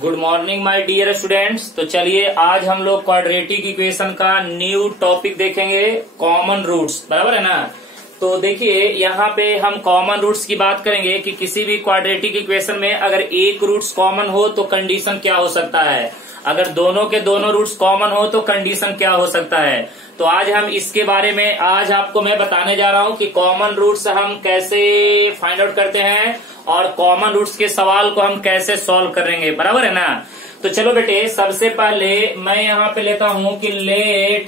Good morning my dear students. तो चलिए आज हम लोग क्वाड्रेटिक इक्वेशन का न्यू टॉपिक देखेंगे, कॉमन रूट्स। बराबर है ना। तो देखिए यहाँ पे हम कॉमन रूट्स की बात करेंगे कि किसी भी क्वाड्रेटिक इक्वेशन में अगर एक रूट्स कॉमन हो तो कंडीशन क्या हो सकता है, अगर दोनों के दोनों रूट्स कॉमन हो तो कंडीशन क्या हो सकता है। तो आज हम इसके बारे में आज आपको मैं बताने जा रहा हूँ कि कॉमन रूट्स हम कैसे फाइंड आउट करते हैं और कॉमन रूट्स के सवाल को हम कैसे सॉल्व करेंगे। बराबर है ना। तो चलो बेटे, सबसे पहले मैं यहाँ पे लेता हूँ कि लेट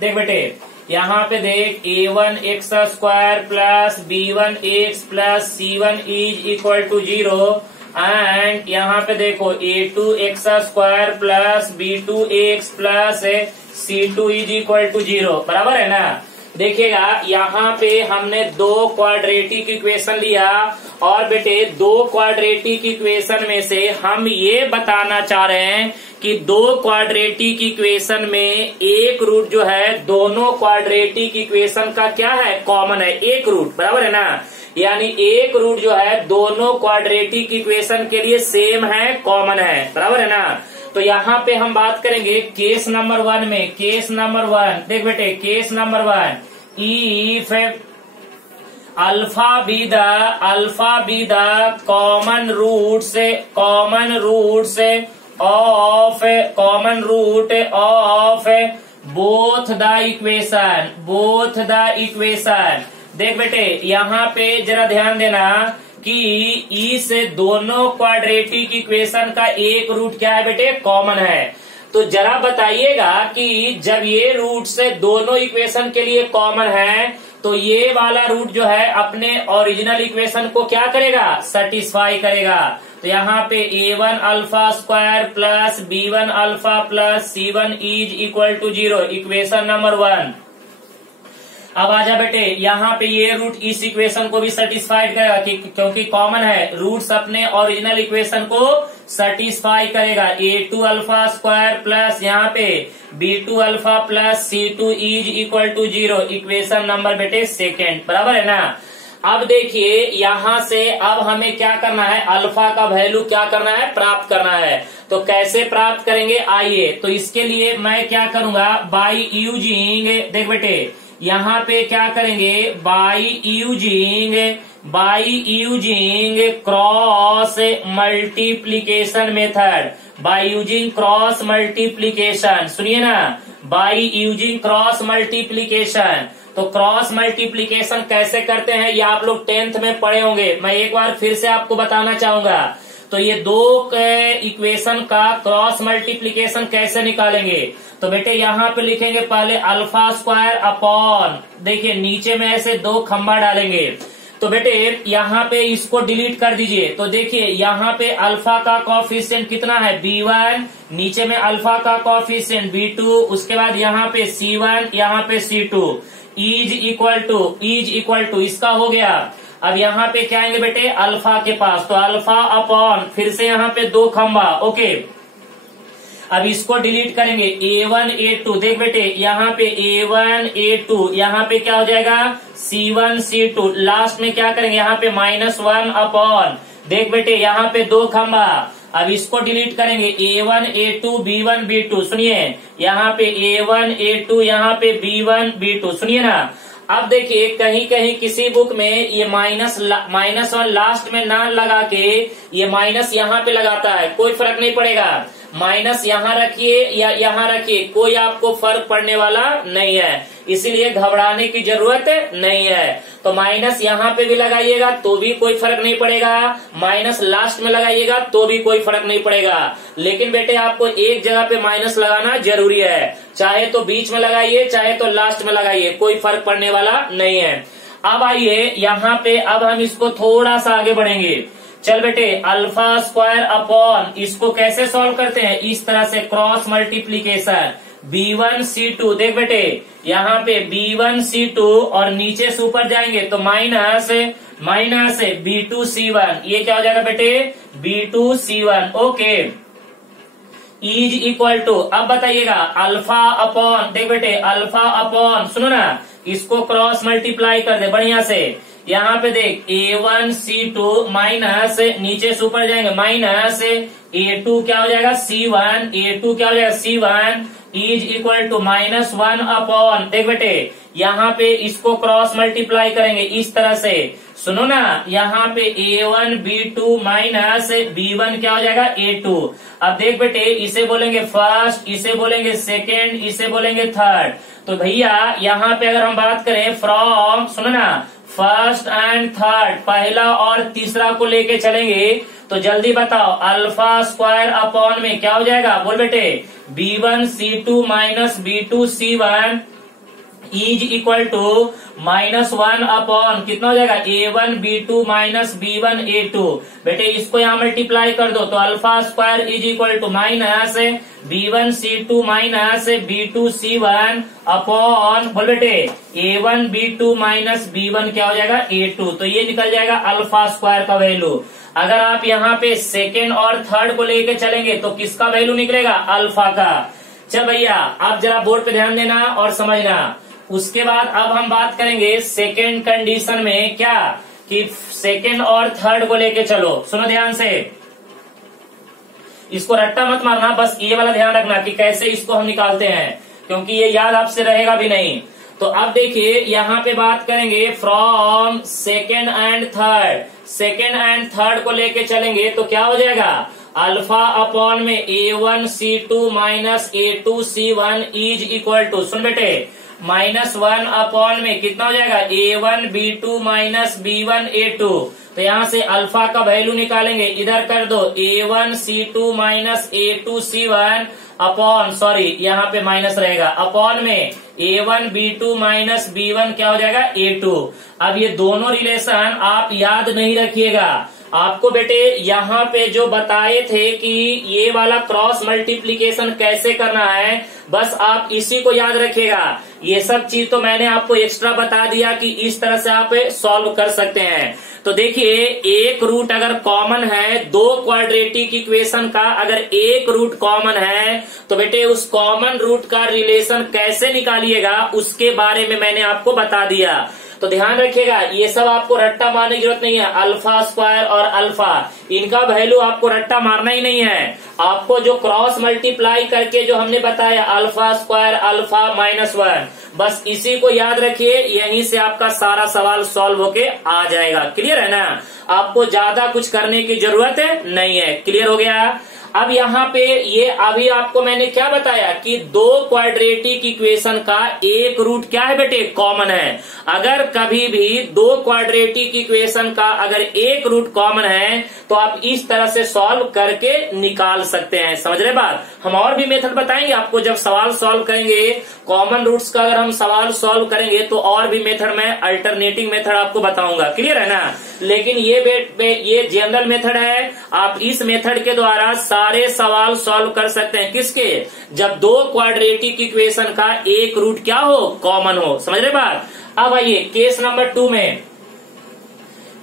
देख बेटे, यहाँ पे देख a1 x square plus b1 x plus c1 is equal to 0 and यहाँ पे देखो a2 x square plus b2 x plus c2 is equal to 0। बराबर है ना। देखिएगा यहाँ पे हमने दो क्वाड्रेटिक इक्वेशन लिया और बेटे दो क्वाड्रेटिक इक्वेशन में से हम ये बताना चाह रहे हैं कि दो क्वाड्रेटिक इक्वेशन में एक रूट जो है दोनों क्वाड्रेटिक इक्वेशन का क्या है, कॉमन है, एक रूट। बराबर है ना। यानी एक रूट जो है दोनों क्वाड्रेटिक इक्वेशन के लिए सेम है, कॉमन है। बराबर है ना। तो यहाँ पे हम बात करेंगे केस नंबर 1 में। केस नंबर 1 देख बेटे, case number 1 if alpha be the common root of both the equation. देख बेटे यहाँ पे जरा ध्यान देना कि इस दोनों क्वाड्रेटिक इक्वेशन का एक रूट क्या है बेटे, कॉमन है। तो जरा बताइएगा कि जब ये रूट से दोनों इक्वेशन के लिए कॉमन है तो ये वाला रूट जो है अपने ओरिजिनल इक्वेशन को क्या करेगा, सेटिस्फाई करेगा। तो यहाँ पे a1 alpha square plus b1 alpha plus c1 is equal to 0, equation number 1। अब आजा बेटे, यहाँ पे ये रूट इस इक्वेशन को भी सेटिस्फाइड करेगा क्योंकि कॉमन है, रूट्स अपने ओरिजिनल इक्वेशन को सेटिस्फाई करेगा। a2 अल्फा स्क्वायर प्लस यहाँ पे b2 alpha plus c2 is equal to 0, equation number बेटे सेकेंड। बराबर है ना। अब देखिए यहाँ से अब हमें क्या करना है, अल्फा का वैल्यू क्या करना है, प्राप्त करना है। तो कैसे प्राप्त करेंगे, आइए। तो इसके लिए मैं क्या करूंगा, बाई यूजिंग, देख बेटे यहाँ पे क्या करेंगे, by using cross multiplication method. By using cross multiplication, सुनिए ना, बाई यूजिंग क्रॉस मल्टीप्लीकेशन। तो क्रॉस मल्टीप्लीकेशन कैसे करते हैं ये आप लोग 10th में पढ़े होंगे, मैं एक बार फिर से आपको बताना चाहूंगा। तो ये दो इक्वेशन का क्रॉस मल्टीप्लीकेशन कैसे निकालेंगे, तो बेटे यहाँ पे लिखेंगे पहले अल्फा स्क्वायर अपॉन, देखिए नीचे में ऐसे दो खंबा डालेंगे। तो बेटे यहाँ पे इसको डिलीट कर दीजिए। तो देखिए यहाँ पे अल्फा का कोएफिशिएंट कितना है, b1, नीचे में अल्फा का कोएफिशिएंट b2, उसके बाद यहाँ पे c1, यहाँ पे c2 इज इक्वल टू इसका हो गया। अब यहाँ पे क्या आएंगे बेटे, अल्फा के पास, तो अल्फा अपॉन फिर से यहाँ पे दो खंबा, ओके। अब इसको डिलीट करेंगे a1 a2, देख बेटे यहाँ पे a1 a2, यहाँ पे क्या हो जाएगा c1 c2, लास्ट में क्या करेंगे यहाँ पे -1 अपॉन, देख बेटे यहाँ पे दो खंबा। अब इसको डिलीट करेंगे a1 a2 b1 b2, सुनिए यहाँ पे a1 a2, यहाँ पे b1 b2, सुनिए ना। अब देखिए कहीं कहीं किसी बुक में ये -1 लास्ट में ना लगा के ये माइनस यहाँ पे लगाता है, कोई फर्क नहीं पड़ेगा, माइनस यहाँ रखिए या यहाँ रखिए, कोई आपको फर्क पड़ने वाला नहीं है, इसीलिए घबराने की जरूरत नहीं है। तो माइनस यहाँ पे भी लगाइएगा तो भी कोई फर्क नहीं पड़ेगा, माइनस लास्ट में लगाइएगा तो भी कोई फर्क नहीं पड़ेगा। लेकिन बेटे आपको एक जगह पे माइनस लगाना जरूरी है, चाहे तो बीच में लगाइए चाहे तो लास्ट में लगाइए, कोई फर्क पड़ने वाला नहीं है। अब आइए यहाँ पे, अब हम इसको थोड़ा सा आगे बढ़ेंगे। चल बेटे अल्फा स्क्वायर अपॉन, इसको कैसे सॉल्व करते हैं, इस तरह से क्रॉस मल्टीप्लीकेशन b1 c2, देख बेटे यहाँ पे b1 c2 और नीचे से ऊपर जाएंगे तो माइनस b2 c1, ये क्या हो जाएगा बेटे b2 c1, okay, is equal to. अब बताइएगा अल्फा अपॉन, देख बेटे अल्फा अपॉन, सुनो ना, इसको क्रॉस मल्टीप्लाई कर दे बढ़िया से, यहाँ पे देख A1C2 माइनस नीचे से ऊपर जाएंगे माइनस A2 क्या हो जाएगा C1, A2 क्या हो जाएगा C1 is equal to -1 upon, देख बेटे यहाँ पे इसको क्रॉस मल्टीप्लाई करेंगे इस तरह से, सुनो ना, यहाँ पे A1 B2 माइनस B1 क्या हो जाएगा A2। अब देख बेटे इसे बोलेंगे फर्स्ट, इसे बोलेंगे सेकेंड, इसे बोलेंगे थर्ड। तो भैया यहाँ पे अगर हम बात करें फ्रॉम, सुनो ना, फर्स्ट एंड थर्ड, पहला और तीसरा को लेके चलेंगे तो जल्दी बताओ अल्फा स्क्वायर अपॉन में क्या हो जाएगा, बोल बेटे B1C2 minus B2C1 is equal to -1 upon कितना हो जाएगा A1 B2 minus B1 A2। बेटे इसको यहाँ मल्टीप्लाई कर दो तो alpha square is equal to minus B1C2 minus B2C1 upon, बोल बेटे A1 B2 माइनस B1 क्या हो जाएगा A2। तो ये निकल जाएगा अल्फा स्क्वायर का वैल्यू। अगर आप यहाँ पे सेकेंड और थर्ड को लेके चलेंगे तो किसका वैल्यू निकलेगा, अल्फा का। चल भैया आप जरा बोर्ड पे ध्यान देना और समझना। उसके बाद अब हम बात करेंगे सेकेंड कंडीशन में क्या, कि सेकेंड और थर्ड को लेके चलो। सुनो ध्यान से, इसको रट्टा मत मारना, बस ये वाला ध्यान रखना कि कैसे इसको हम निकालते हैं, क्योंकि ये याद आपसे रहेगा भी नहीं। तो अब देखिए यहाँ पे बात करेंगे from second and third, second and third को लेके चलेंगे तो क्या हो जाएगा अल्फा अपॉन में A1C2 minus A2C1 is equal to, सुन बेटे -1 अपॉन में कितना हो जाएगा A1 B2 minus B1 A2। तो यहाँ से अल्फा का वैल्यू निकालेंगे, इधर कर दो A1C2 minus A2C1 upon, sorry यहाँ पे माइनस रहेगा, अपॉन में A1 B2 माइनस B1 क्या हो जाएगा A2। अब ये दोनों रिलेशन आप याद नहीं रखिएगा, आपको बेटे यहाँ पे जो बताए थे कि ये वाला क्रॉस मल्टीप्लीकेशन कैसे करना है, बस आप इसी को याद रखिएगा। ये सब चीज तो मैंने आपको एक्स्ट्रा बता दिया कि इस तरह से आप सॉल्व कर सकते हैं। तो देखिए एक रूट अगर कॉमन है, दो क्वाड्रेटिक इक्वेशन का अगर एक रूट कॉमन है तो बेटे उस कॉमन रूट का रिलेशन कैसे निकालिएगा उसके बारे में मैंने आपको बता दिया। तो ध्यान रखिएगा ये सब आपको रट्टा मारने की जरूरत नहीं है। अल्फा स्क्वायर और अल्फा इनका वैल्यू आपको रट्टा मारना ही नहीं है, आपको जो क्रॉस मल्टीप्लाई करके जो हमने बताया अल्फा स्क्वायर अल्फा -1, बस इसी को याद रखिए, यहीं से आपका सारा सवाल सॉल्व होके आ जाएगा। क्लियर है ना, आपको ज्यादा कुछ करने की जरूरत नहीं है। क्लियर हो गया। अब यहाँ पे ये अभी आपको मैंने क्या बताया कि दो क्वाड्रेटिक इक्वेशन का एक रूट क्या है बेटे, कॉमन है। अगर कभी भी दो क्वाड्रेटिक इक्वेशन का अगर एक रूट कॉमन है तो आप इस तरह से सॉल्व करके निकाल सकते हैं। समझ रहे बात। हम और भी मेथड बताएंगे आपको, जब सवाल सॉल्व करेंगे कॉमन रूट्स का अगर हम सवाल सॉल्व करेंगे तो और भी मेथड में अल्टरनेटिंग मेथड आपको बताऊंगा। क्लियर है ना। लेकिन ये जनरल मेथड है, आप इस मेथड के द्वारा सारे सवाल सॉल्व कर सकते हैं। किसके, जब दो क्वाड्रेटिक इक्वेशन का एक रूट क्या हो, कॉमन हो। समझ रहे बात। अब आइए केस नंबर 2 में।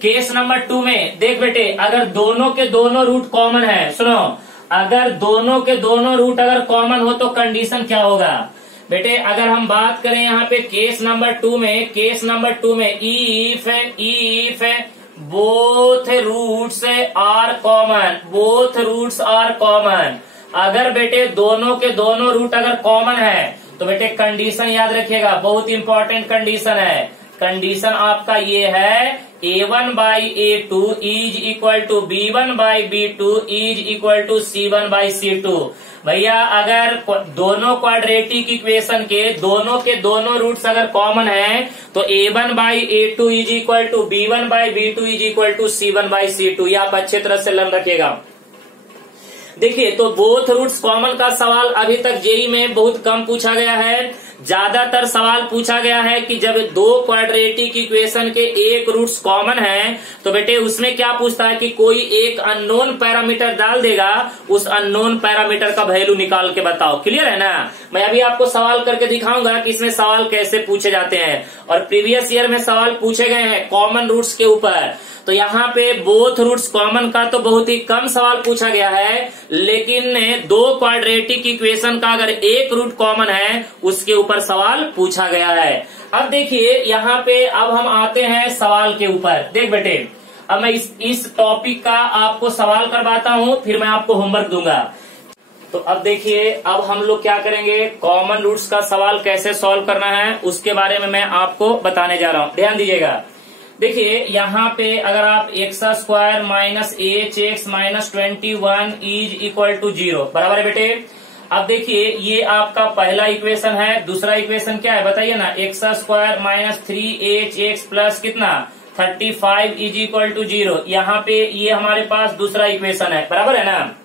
केस नंबर 2 में देख बेटे, अगर दोनों के दोनों रूट कॉमन है, सुनो, अगर दोनों के दोनों रूट अगर कॉमन हो तो कंडीशन क्या होगा बेटे। अगर हम बात करें यहाँ पे केस नंबर 2 में, केस नंबर 2 में if both roots are common, both roots are common, अगर बेटे दोनों के दोनों रूट अगर कॉमन है तो बेटे कंडीशन याद रखिएगा, बहुत इंपॉर्टेंट कंडीशन है। कंडीशन आपका ये है A1/A2 is equal to B1/B2 is equal to C1/C2। भैया अगर दोनों क्वाड्रेटिक इक्वेशन के दोनों रूट्स अगर कॉमन है तो A1/A2 is equal to B1/B2 is equal to C1/C2। ये आप अच्छे तरह से लर्न रखिएगा। देखिए तो बोथ रूट्स कॉमन का सवाल अभी तक जेईई में बहुत कम पूछा गया है। ज्यादातर सवाल पूछा गया है कि जब दो क्वाड्रेटिक इक्वेशन के एक रूट्स कॉमन है तो बेटे उसमें क्या पूछता है कि कोई एक अननोन पैरामीटर डाल देगा, उस अननोन पैरामीटर का वैल्यू निकाल के बताओ। क्लियर है ना। मैं अभी आपको सवाल करके दिखाऊंगा कि इसमें सवाल कैसे पूछे जाते हैं, और प्रीवियस ईयर में सवाल पूछे गए हैं कॉमन रूट्स के ऊपर। तो यहाँ पे बोथ रूट्स कॉमन का तो बहुत ही कम सवाल पूछा गया है, लेकिन दो क्वाड्रेटिक इक्वेशन का अगर एक रूट कॉमन है उसके ऊपर सवाल पूछा गया है। अब देखिए यहाँ पे अब हम आते हैं सवाल के ऊपर। देख बेटे, अब मैं इस टॉपिक का आपको सवाल करवाता हूं, फिर मैं आपको होमवर्क दूंगा। तो अब देखिए, अब हम लोग क्या करेंगे, कॉमन रूट्स का सवाल कैसे सॉल्व करना है उसके बारे में मैं आपको बताने जा रहा हूं। ध्यान दीजिएगा। देखिए यहाँ पे अगर आप x square minus h x minus 21 is equal to 0 बराबर है बेटे। अब देखिए ये आपका पहला इक्वेशन है। दूसरा इक्वेशन क्या है बताइए ना, x square minus 3 H plus कितना 35 इज इक्वल टू 0। यहाँ पे ये हमारे पास दूसरा इक्वेशन है, बराबर है ना।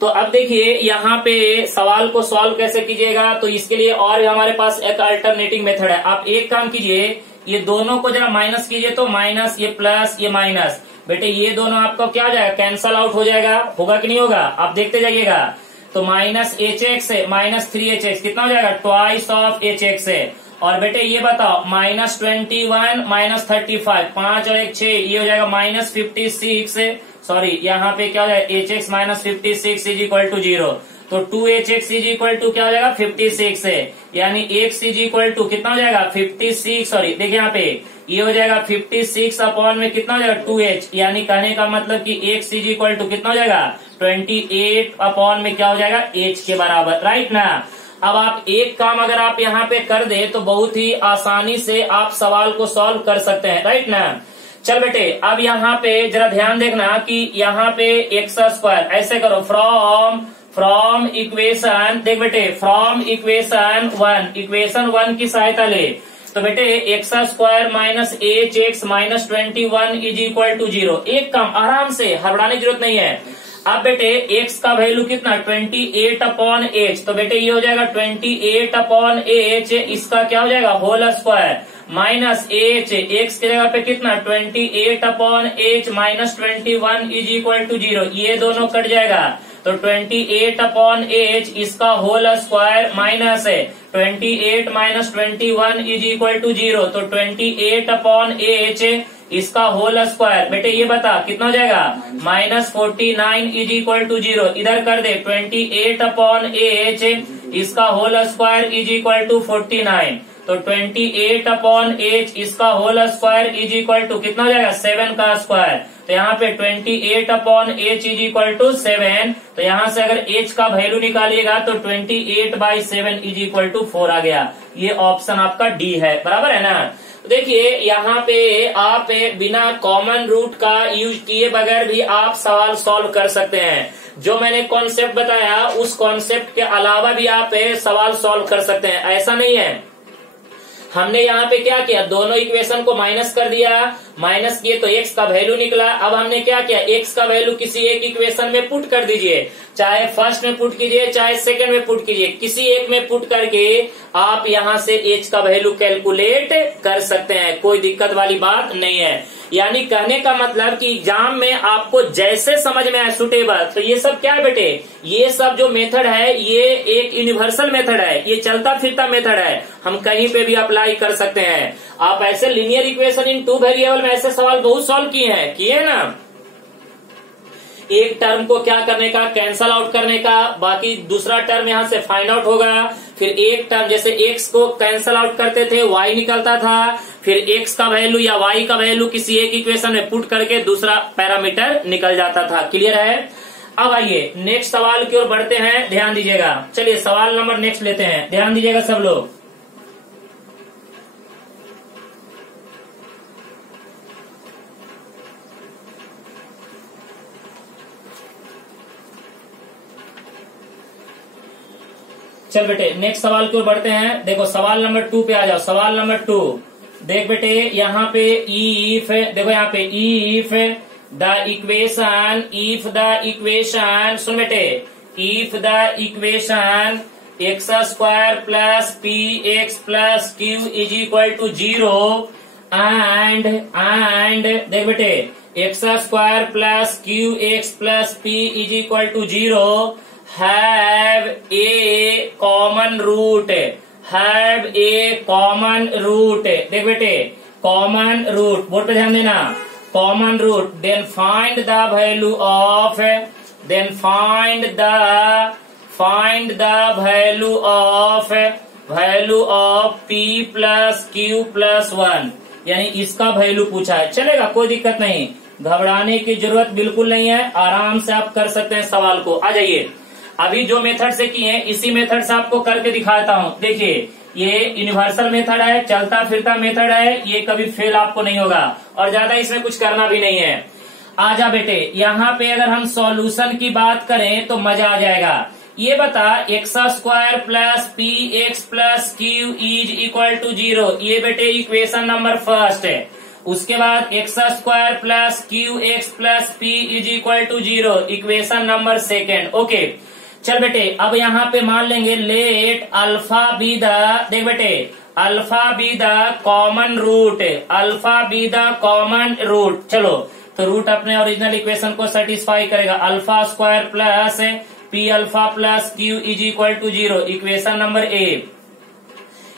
तो अब देखिए यहाँ पे सवाल को सॉल्व कैसे कीजिएगा, तो इसके लिए और भी हमारे पास एक अल्टरनेटिंग मेथड है। आप एक काम कीजिए, ये दोनों को जरा माइनस कीजिए, तो माइनस ये प्लस ये माइनस, बेटे ये दोनों आपका क्या हो जाएगा, कैंसल आउट हो जाएगा। होगा कि नहीं होगा, आप देखते जाइएगा। तो माइनस एच एक्स है माइनस 3 कितना हो जाएगा, ट्वाइस ऑफ एच एक्स है। और बेटे ये बताओ माइनस 21 माइनस 35, 5 और 1 6, ये हो जाएगा माइनस 56। सॉरी यहाँ पे क्या हो जाएगा, h x minus 56 is equal to 0। तो 2hx इज इक्वल टू क्या हो जाएगा 56 है, यानी x इज इक्वल टू कितना हो जाएगा 56। सॉरी देखिए यहाँ पे ये हो जाएगा 56 अपॉन में कितना हो जाएगा 2h, यानी कहने का मतलब कि x इज इक्वल टू कितना हो जाएगा 28 अपॉन में क्या हो जाएगा h के बराबर, राइट ना। अब आप एक काम अगर आप यहाँ पे कर दे तो बहुत ही आसानी से आप सवाल को सॉल्व कर सकते हैं, राइट ना। चल बेटे, अब यहाँ पे जरा ध्यान देखना कि यहाँ पे एक्स स्क्वायर ऐसे करो, फ्रॉम इक्वेशन, देख बेटे फ्रॉम इक्वेशन 1 की सहायता ले। तो बेटे x square minus h x minus 21 is equal to 0। एक काम आराम से, हड़बड़ाने की जरूरत नहीं है। अब बेटे x का वैल्यू कितना 28 अपॉन एच, तो बेटे ये हो जाएगा 28 अपॉन एच, इसका क्या हो जाएगा whole square minus h, x की जगह पे कितना 28 upon h minus 21 is equal to 0। ये दोनों कट जाएगा, तो 28 अपॉन एच इसका होल स्क्वायर माइनस है 28 माइनस 21 इज इक्वल टू 0। तो 28 अपॉन एच इसका होल स्क्वायर, बेटे ये बता कितना हो जाएगा माइनस 49 इज इक्वल टू 0। इधर कर दे 28 अपॉन एच इसका whole square is equal to 49। तो 28 अपॉन एच इसका whole square is equal to कितना हो जाएगा 7 का स्क्वायर। तो यहाँ पे 28 upon h is equal to 7। तो यहाँ से अगर एच का वैल्यू निकालिएगा तो 28/7 इज इक्वल टू 4 आ गया। ये ऑप्शन आपका डी है, बराबर है ना। तो देखिए यहाँ पे आप बिना कॉमन रूट का यूज किए बगैर भी आप सवाल सॉल्व कर सकते हैं। जो मैंने कॉन्सेप्ट बताया उस कॉन्सेप्ट के अलावा भी आप सवाल सॉल्व कर सकते हैं, ऐसा नहीं है। हमने यहाँ पे क्या किया, दोनों इक्वेशन को माइनस कर दिया, माइनस किए तो x का वैल्यू निकला। अब हमने क्या किया, x का वैल्यू किसी एक इक्वेशन में पुट कर दीजिए, चाहे फर्स्ट में पुट कीजिए चाहे सेकंड में पुट कीजिए, किसी एक में पुट करके आप यहाँ से h का वैल्यू कैलकुलेट कर सकते हैं, कोई दिक्कत वाली बात नहीं है। यानी कहने का मतलब कि एग्जाम में आपको जैसे समझ में आए सुटेबल, तो ये सब क्या है बेटे, ये सब जो मेथड है ये एक यूनिवर्सल मेथड है, ये चलता फिरता मेथड है, हम कहीं पे भी अप्लाई कर सकते हैं। आप ऐसे लीनियर इक्वेशन इन 2 वेरिएबल में ऐसे सवाल बहुत सॉल्व किए ना। एक टर्म को क्या करने का, कैंसल आउट करने का, बाकी दूसरा टर्म यहाँ से फाइंड आउट होगा। फिर एक टर्म जैसे x को कैंसल आउट करते थे y निकलता था, फिर x का वैल्यू या y का वैल्यू किसी एक इक्वेशन में पुट करके दूसरा पैरामीटर निकल जाता था। क्लियर है। अब आइए नेक्स्ट सवाल की ओर बढ़ते हैं, ध्यान दीजिएगा। चलिए सवाल नंबर नेक्स्ट लेते हैं, ध्यान दीजिएगा सब लोग। चल बेटे नेक्स्ट सवाल की ओर बढ़ते हैं। देखो सवाल नंबर 2 पे आ जाओ। सवाल नंबर 2 देख बेटे, यहाँ पे इफ, देखो यहाँ पे इफ द इक्वेशन, सुन बेटे, if the equation x square plus p x plus q is equal to 0 and देख बेटे x square plus q x plus p is equal to 0 have a common root, have a common root। देख बेटे common root, board पे ध्यान देना, common root, then find the value of, value of p plus q plus 1, यानी इसका value पूछा है। चलेगा, कोई दिक्कत नहीं, घबराने की जरूरत बिल्कुल नहीं है, आराम से आप कर सकते हैं सवाल को। आ जाइए, अभी जो मेथड से किए हैं इसी मेथड से आपको करके दिखाता हूँ। देखिए, ये यूनिवर्सल मेथड है, चलता फिरता मेथड है, ये कभी फेल आपको नहीं होगा और ज्यादा इसमें कुछ करना भी नहीं है। आजा बेटे, यहाँ पे अगर हम सॉल्यूशन की बात करें तो मजा आ जाएगा। ये बता, x square plus p x plus q is equal to 0, ये बेटे इक्वेशन नंबर फर्स्ट है। उसके बाद x square plus q x plus p is equal to 0, equation number second. Okay, चल बेटे, अब यहाँ पे मान लेंगे लेट अल्फा बी द, देख बेटे, alpha be the common root, alpha be the common root. चलो, तो रूट अपने ओरिजिनल इक्वेशन को सेटिस्फाई करेगा। Alpha square plus p alpha plus q is equal to 0, equation number A.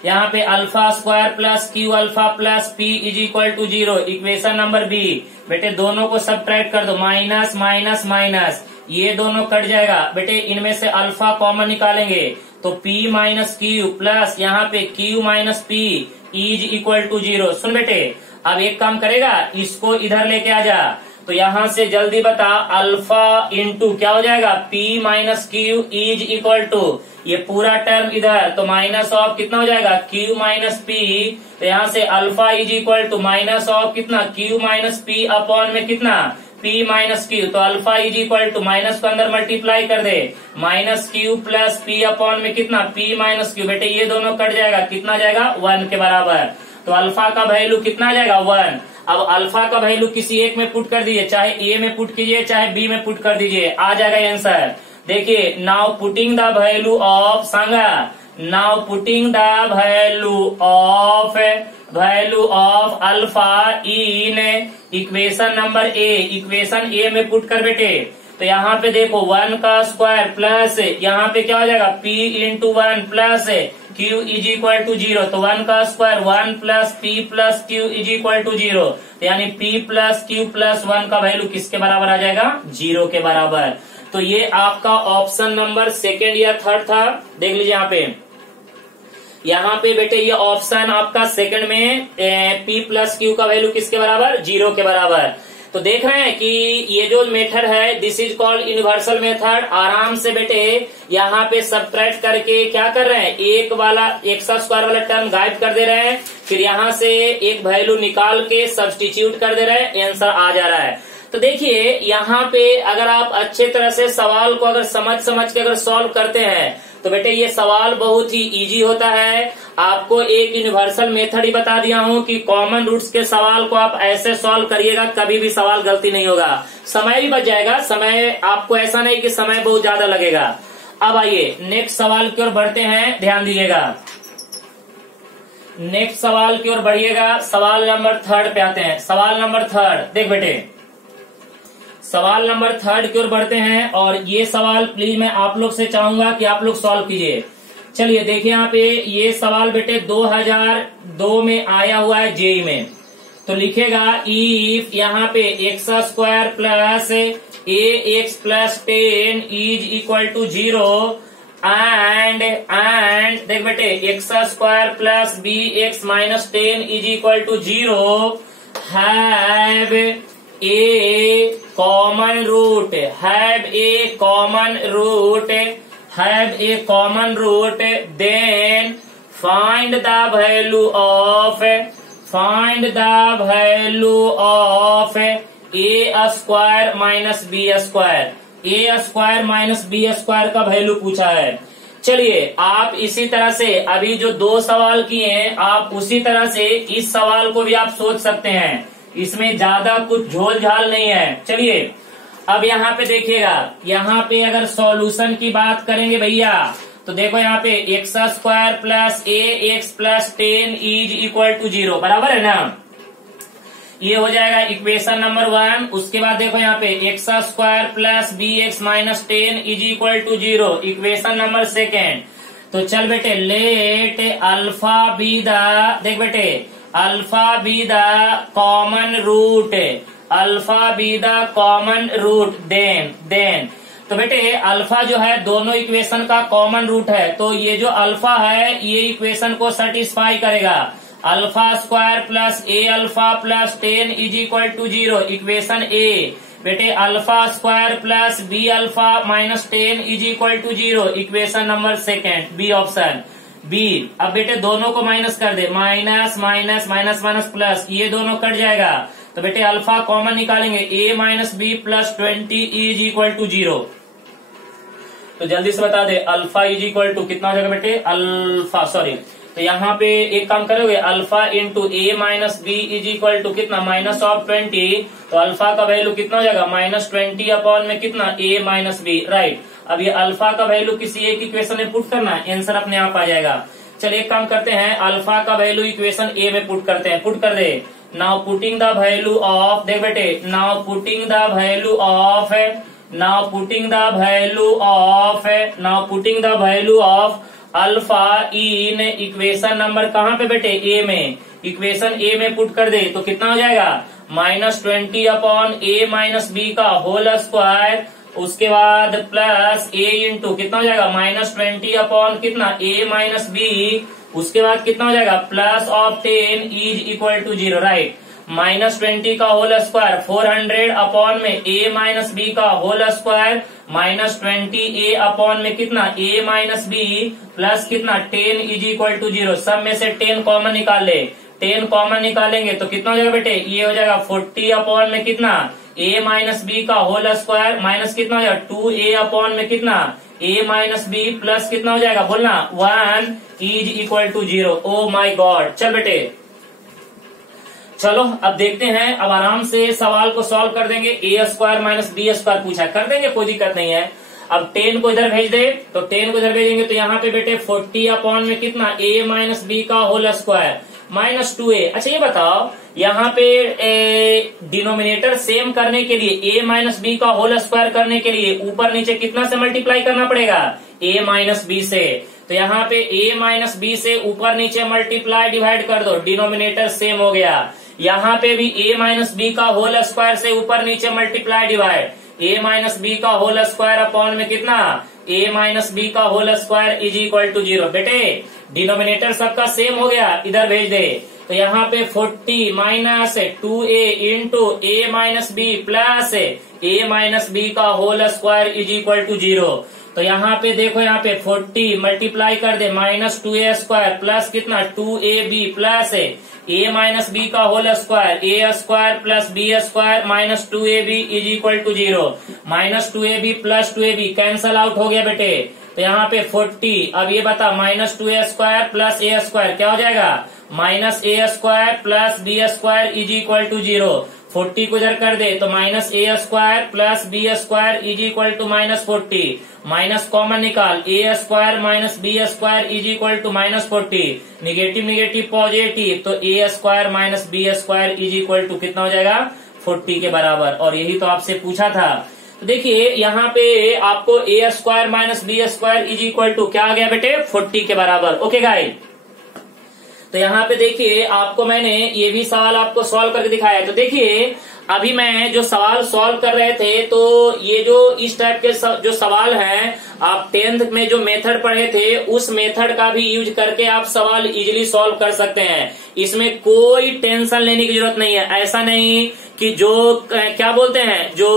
यहाँ पे alpha square plus q alpha plus p is equal to 0, equation number B. बेटे दोनों को सबट्रैक्ट कर दो, माइनस माइनस माइनस, ये दोनों कट जाएगा। बेटे इनमें से अल्फा कॉमन निकालेंगे तो p माइनस क्यू प्लस यहाँ पे q minus p is equal to 0। सुन बेटे, अब एक काम करेगा, इसको इधर लेके आ जा, तो यहाँ से जल्दी बता, अल्फा इंटू क्या हो जाएगा, p minus q is equal to, ये पूरा टर्म इधर, तो माइनस ऑफ कितना हो जाएगा, q माइनस पी, तो यहाँ से alpha is equal to minus of कितना, q माइनस पी अपॉन में कितना, p माइनस क्यू, तो alpha is equal to minus को अंदर मल्टीप्लाई कर दे, minus Q plus p upon में कितना, p माइनस क्यू। बेटे ये दोनों कट जाएगा, कितना जाएगा, 1 के बराबर। तो अल्फा का वैल्यू कितना आ जाएगा, 1। अब अल्फा का वैल्यू किसी एक में पुट कर दीजिए, चाहे ए में पुट कीजिए चाहे बी में पुट कर दीजिए, आ जाएगा आंसर। देखिए, now putting the value of, सांगा, now putting the value of alpha in equation number A, equation A में पुट कर बेटे। तो यहाँ पे देखो 1 का स्क्वायर प्लस यहाँ पे क्या हो जाएगा, p into 1 plus q is equal to 0, तो 1 का square 1 plus p plus q is equal to 0, यानी p प्लस q प्लस 1 का वैल्यू किसके बराबर आ जाएगा, 0 के बराबर। तो ये आपका ऑप्शन नंबर सेकेंड या थर्ड था, देख लीजिए यहाँ पे बेटे ये ऑप्शन आपका सेकंड में p प्लस क्यू का वैल्यू किसके बराबर, 0 के बराबर। तो देख रहे हैं कि ये जो मेथड है this is called universal method. आराम से बेटे यहाँ पे सबट्रैक्ट करके क्या कर रहे हैं, एक वाला एक्स स्क्वायर वाला टर्म गायब कर दे रहे हैं, फिर यहाँ से एक वैल्यू निकाल के सब्स्टिट्यूट कर दे रहे हैं, आंसर आ जा रहा है। तो देखिए यहाँ पे अगर आप अच्छे तरह से सवाल को अगर समझ के अगर सॉल्व करते हैं तो बेटे ये सवाल बहुत ही इजी होता है। आपको एक यूनिवर्सल मेथड ही बता दिया हूँ कि कॉमन रूट्स के सवाल को आप ऐसे सॉल्व करिएगा, कभी भी सवाल गलती नहीं होगा, समय भी बच जाएगा। समय आपको ऐसा नहीं कि समय बहुत ज्यादा लगेगा। अब आइए नेक्स्ट सवाल की ओर बढ़ते हैं, ध्यान दीजिएगा, नेक्स्ट सवाल की ओर बढ़िएगा। सवाल नंबर 3 पे आते हैं। सवाल नंबर 3 देख बेटे, सवाल नंबर 3 की ओर बढ़ते हैं और ये सवाल प्लीज मैं आप लोग से चाहूंगा कि आप लोग सॉल्व कीजिए। चलिए देखिए यहाँ पे ये सवाल बेटे 2002 में आया हुआ है जेई में। तो लिखेगा इफ यहाँ पे x square plus a x plus 10 is equal to 0 and देख बेटे x square plus b x minus 10 is equal to 0 have a common root, have a common root, then find the value of a square minus b square, a square minus b square का value पूछा है। चलिए आप इसी तरह से अभी जो 2 सवाल किए हैं आप उसी तरह से इस सवाल को भी आप सोच सकते हैं, इसमें ज्यादा कुछ झोल झाल नहीं है। चलिए अब यहाँ पे देखिएगा, यहाँ पे अगर सॉल्यूशन की बात करेंगे भैया तो देखो यहाँ पे x square plus a x plus 10 is equal to 0 बराबर है ना, ये हो जाएगा इक्वेशन नंबर 1। उसके बाद देखो यहाँ पे x square plus b x minus 10 is equal to 0, equation number 2। तो चल बेटे लेट अल्फा बी द, देख बेटे alpha be the common root, alpha be the common root then तो बेटे अल्फा जो है दोनों इक्वेशन का कॉमन रूट है, तो ये जो अल्फा है ये इक्वेशन को सेटिस्फाई करेगा। Alpha square plus A alpha plus 10 is equal to 0, equation A. बेटे alpha square plus B alpha minus 10 is equal to 0, equation number second, B option B. अब बेटे दोनों को माइनस कर दे, minus minus minus minus plus, ये दोनों cut जाएगा। तो बेटे अल्फा कॉमन निकालेंगे, A minus B plus 20 is equal to 0। तो जल्दी से बता दे अल्फा इज इक्वल टू कितना हो जाएगा बेटे, अल्फा सॉरी, तो यहाँ पे एक काम करोगे, alpha into a minus b is equal to कितना, माइनस ऑफ 20। तो अल्फा का वैल्यू कितना हो जाएगा, माइनस 20 अपॉन में कितना, ए माइनस बी, राइट। अब ये अल्फा का वैल्यू किसी एक इक्वेशन में पुट करना है, आंसर अपने आप आ जाएगा। चलिए एक काम करते हैं, अल्फा का वैल्यू इक्वेशन ए में पुट करते हैं, पुट कर दे। Now putting the value of, देख बेटे, now putting the value of alpha in equation number कहाँ पे बेटे, ए में, इक्वेशन ए में पुट कर दे तो कितना हो जाएगा, माइनस 20 अपॉन ए माइनस बी का होल स्क्वायर, उसके बाद प्लस ए इंटू कितना हो जाएगा, माइनस 20 अपॉन कितना, ए माइनस बी, उसके बाद कितना हो जाएगा, plus of 10 is equal to 0, right. Minus 20 का होल स्क्वायर 400 अपॉन में ए माइनस बी का whole square minus 20 a upon में कितना, ए माइनस बी प्लस कितना 10 इज इक्वल टू 0। सब में से 10 कॉमन निकाल ले, 10 कॉमन निकालेंगे तो कितना हो जाएगा बेटे, ये हो जाएगा 40 अपॉन में कितना, ए माइनस बी का होल स्क्वायर माइनस कितना हो जाएगा 2a अपॉन में कितना, ए माइनस बी प्लस कितना हो जाएगा, बोलना 1 is equal to 0। Oh my God. चल बेटे चलो अब देखते हैं, अब आराम से सवाल को सॉल्व कर देंगे। ए स्क्वायर माइनस बी स्क्वायर पूछा, कर देंगे, कोई दिक्कत नहीं है। अब 10 को इधर भेज दे, तो 10 को इधर भेजेंगे तो यहाँ पे बेटे 40 अपॉन में कितना, ए माइनस बी का होल स्क्वायर माइनस 2a। अच्छा ये बताओ, यहाँ पे डिनोमिनेटर सेम करने के लिए, ए माइनस बी का होल स्क्वायर करने के लिए ऊपर नीचे कितना से मल्टीप्लाई करना पड़ेगा, ए माइनस बी से। तो यहाँ पे ए माइनस बी से ऊपर नीचे मल्टीप्लाई डिवाइड कर दो, डिनोमिनेटर सेम हो गया। यहाँ पे भी ए माइनस बी का होल स्क्वायर से ऊपर नीचे multiply divide, a minus b का होल स्क्वायर अपॉन में कितना, ए माइनस बी का whole square is equal to 0। बेटे डिनोमिनेटर सबका सेम हो गया, इधर भेज दे। तो यहाँ पे 40 minus 2a into a minus B plus a minus b का whole square is equal to 0। तो यहाँ पे देखो, यहाँ पे 40 मल्टीप्लाई कर दे, माइनस 2a स्क्वायर प्लस कितना 2ab plus a minus b का whole square, a square plus B square minus 2ab is equal to 0। Minus 2ab plus 2ab cancel out हो गया बेटे। तो यहाँ पे 40, अब ये बता, minus 2a square plus A square क्या हो जाएगा, minus A square plus B square is equal to 0। 40 को इधर कर दे तो minus A square plus B square is equal to minus 40, minus common निकाल, A square minus B square is equal to minus 40, negative negative positive, तो A square minus B square is equal to कितना हो जाएगा, 40 के बराबर। और यही तो आपसे पूछा था। तो देखिए यहाँ पे आपको A square minus B square is equal to क्या आ गया बेटे, 40 के बराबर। ओके गाइस, तो यहाँ पे देखिए आपको मैंने ये भी सवाल आपको सॉल्व करके दिखाया। तो देखिए अभी मैं जो सवाल सॉल्व कर रहे थे, तो ये जो इस टाइप के जो सवाल हैं, आप 10th में जो मेथड पढ़े थे उस मेथड का भी यूज करके आप सवाल इजीली सॉल्व कर सकते हैं। इसमें कोई टेंशन लेने की जरूरत नहीं है। ऐसा नहीं कि जो क्या बोलते हैं, जो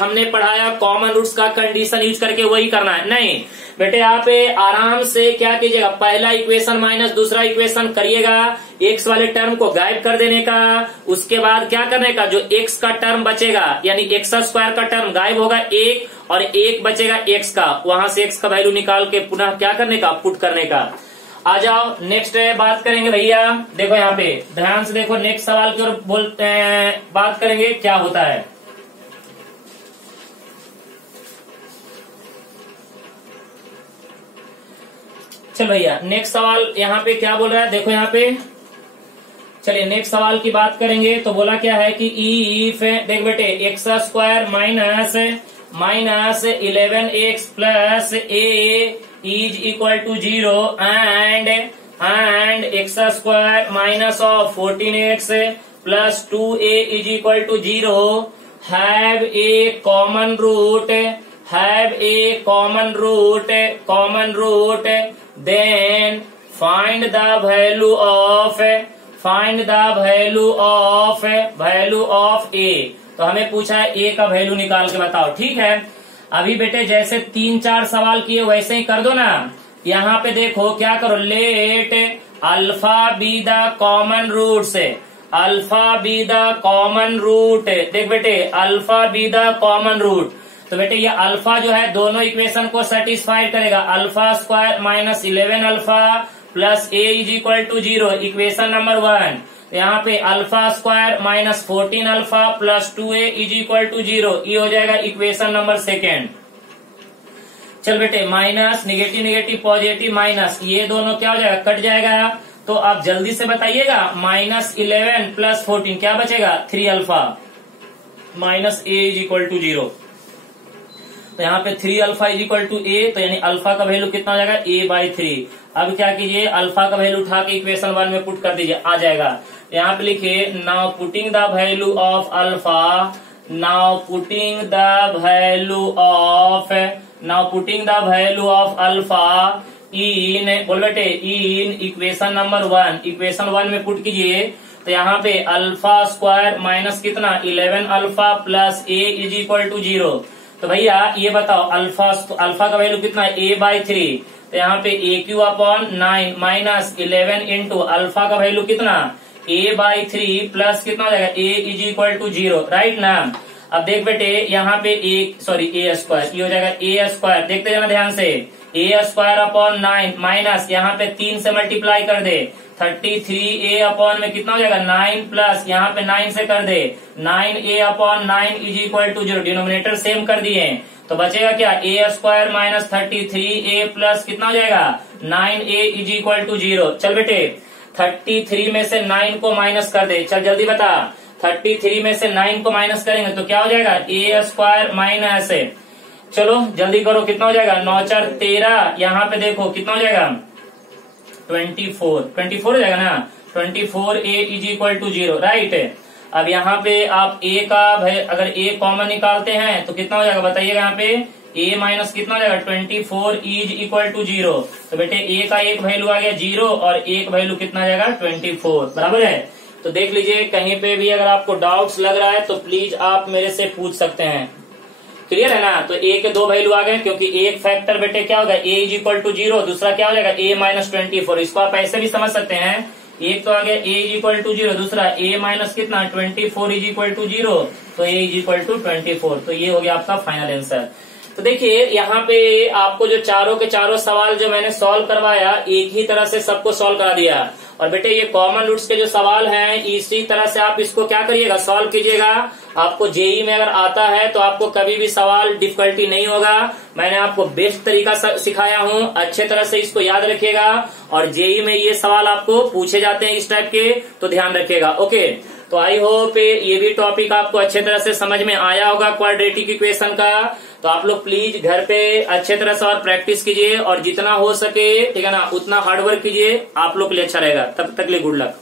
हमने पढ़ाया कॉमन रूट्स का कंडीशन यूज करके वही करना है, नहीं बेटे। आप आराम से क्या कीजिएगा, पहला इक्वेशन माइनस दूसरा इक्वेशन करिएगा, एक्स वाले टर्म को गायब कर देने का, उसके बाद क्या करने का, जो एक्स का टर्म बचेगा यानी एक्स स्क्वायर का टर्म गायब होगा एक, और एक बचेगा एक्स का, वहां से एक्स का वैल्यू निकाल के पुनः क्या करने का, पुट करने का। आ जाओ नेक्स्ट बात करेंगे भैया। देखो यहाँ पे ध्यान से देखो, नेक्स्ट सवाल की ओर बोलते हैं, बात करेंगे क्या होता है। चल भैया नेक्स्ट सवाल यहाँ पे क्या बोल रहा है, देखो यहाँ पे, चलिए नेक्स्ट सवाल की बात करेंगे। तो बोला क्या है कि इफ, देख बेटे, x square minus 11x plus A is equal to 0 and X square minus of 14x plus 2a is equal to 0 have a common root, have a common root, then find the value of A. तो हमें पूछा है ए का value निकाल के बताओ, ठीक है। अभी बेटे जैसे 3-4 सवाल किए वैसे ही कर दो ना। यहाँ पे देखो क्या करो, let alpha be the common root से, alpha be the common root. देख बेटे alpha be the common root, तो बेटे ये अल्फा जो है दोनों इक्वेशन को सेटिस्फाइड करेगा। Alpha square minus 11 alpha plus A is equal to 0, equation number 1। यहाँ पे alpha square minus 14 alpha plus 2a is equal to 0, ये हो जाएगा इक्वेशन नंबर 2। चल बेटे minus negative negative positive minus, ये दोनों क्या हो जाएगा, कट जाएगा। तो आप जल्दी से बताइएगा, माइनस 11 प्लस 14 क्या बचेगा, 3 alpha minus a is equal to 0। तो यहाँ पे 3 alpha is equal to a, तो यानी अल्फा का वैल्यू कितना हो जाएगा, a/3। अब क्या कीजिए, अल्फा का वैल्यू उठा के इक्वेशन 1 में पुट कर दीजिए, आ जाएगा। यहाँ पे लिखिए now putting the value of alpha, now putting the value of alpha in, बोल बेटे इन इक्वेशन नंबर 1, इक्वेशन 1 में पुट कीजिए। तो यहाँ पे अल्फा स्क्वायर माइनस कितना 11 alpha plus A is equal to 0। तो भैया ये बताओ अल्फा का वैल्यू कितना है, a/3। तो यहाँ पे AQ/9 माइनस 11 इंटू अल्फा का वैल्यू कितना a/3 प्लस कितना हो जाएगा a is equal to 0, right ना। अब देख बेटे यहाँ पे a स्क्वायर, ये हो जाएगा a स्क्वायर, देखते जाना ध्यान से, a²/9 माइनस यहाँ पे 3 से मल्टीप्लाई कर दे, 33a/ में कितना हो जाएगा 9 प्लस यहाँ पे 9 से कर दे, 9a/9 is equal to 0, denominator same कर दिए। तो बचेगा क्या, a² माइनस 33a प्लस कितना हो जाएगा 9a इज इक्वल टू 0। चल बेटे 33 में से 9 को माइनस कर दे, चल जल्दी बता, 33 में से 9 को माइनस करेंगे तो क्या हो जाएगा, a² माइनस, चलो जल्दी करो कितना हो जाएगा, 9×4 13, यहाँ पे देखो कितना हो जाएगा 24 हो जाएगा ना, 24a is equal to 0, right. अब यहाँ पे आप a का अगर a कॉमन निकालते हैं तो कितना हो जाएगा बताइएगा, यहाँ पे a माइनस कितना हो जाएगा 24 इज इक्वल टू 0। तो बेटे a का एक वैल्यू आ गया 0 और एक वैल्यू कितना आ जाएगा 24, बराबर है। तो देख लीजिए कहीं पे भी अगर आपको डाउट्स लग रहा है तो प्लीज आप मेरे से पूछ सकते हैं, क्लियर है ना। तो a के 2 वैल्यू आ गए, क्योंकि एक फैक्टर बेटे क्या होगा a इज इक्वल टू 0, दूसरा क्या हो जाएगा a माइनस 24। इसको आप ऐसे भी समझ सकते हैं, एक तो आ गया a इज इक्वल टू 0, दूसरा a माइनस कितना 24 इज इक्वल टू 0, तो a इज इक्वल टू 24। तो ये हो गया आपका फाइनल आंसर। तो देखिए यहाँ पे आपको जो चारों के चारों सवाल जो मैंने सॉल्व करवाया, एक ही तरह से सबको सॉल्व करा दिया। और बेटे ये कॉमन रूट्स के जो सवाल हैं इसी तरह से आप इसको क्या करिएगा, सॉल्व कीजिएगा। आपको जेई में अगर आता है तो आपको कभी भी सवाल डिफिकल्टी नहीं होगा। मैंने आपको बेस्ट तरीका सिखाया हूँ, अच्छे तरह से इसको याद रखिएगा। और जेई में ये सवाल आपको पूछे जाते हैं इस टाइप के, तो ध्यान रखिएगा। ओके, तो आई होप ये भी टॉपिक आपको अच्छे तरह से समझ में आया होगा क्वाड्रेटिक इक्वेशन का। तो आप लोग प्लीज घर पे अच्छे तरह से और प्रैक्टिस कीजिए और जितना हो सके, ठीक है ना, उतना हार्डवर्क कीजिए, आप लोग के लिए अच्छा रहेगा। तब तक के लिए गुड लक।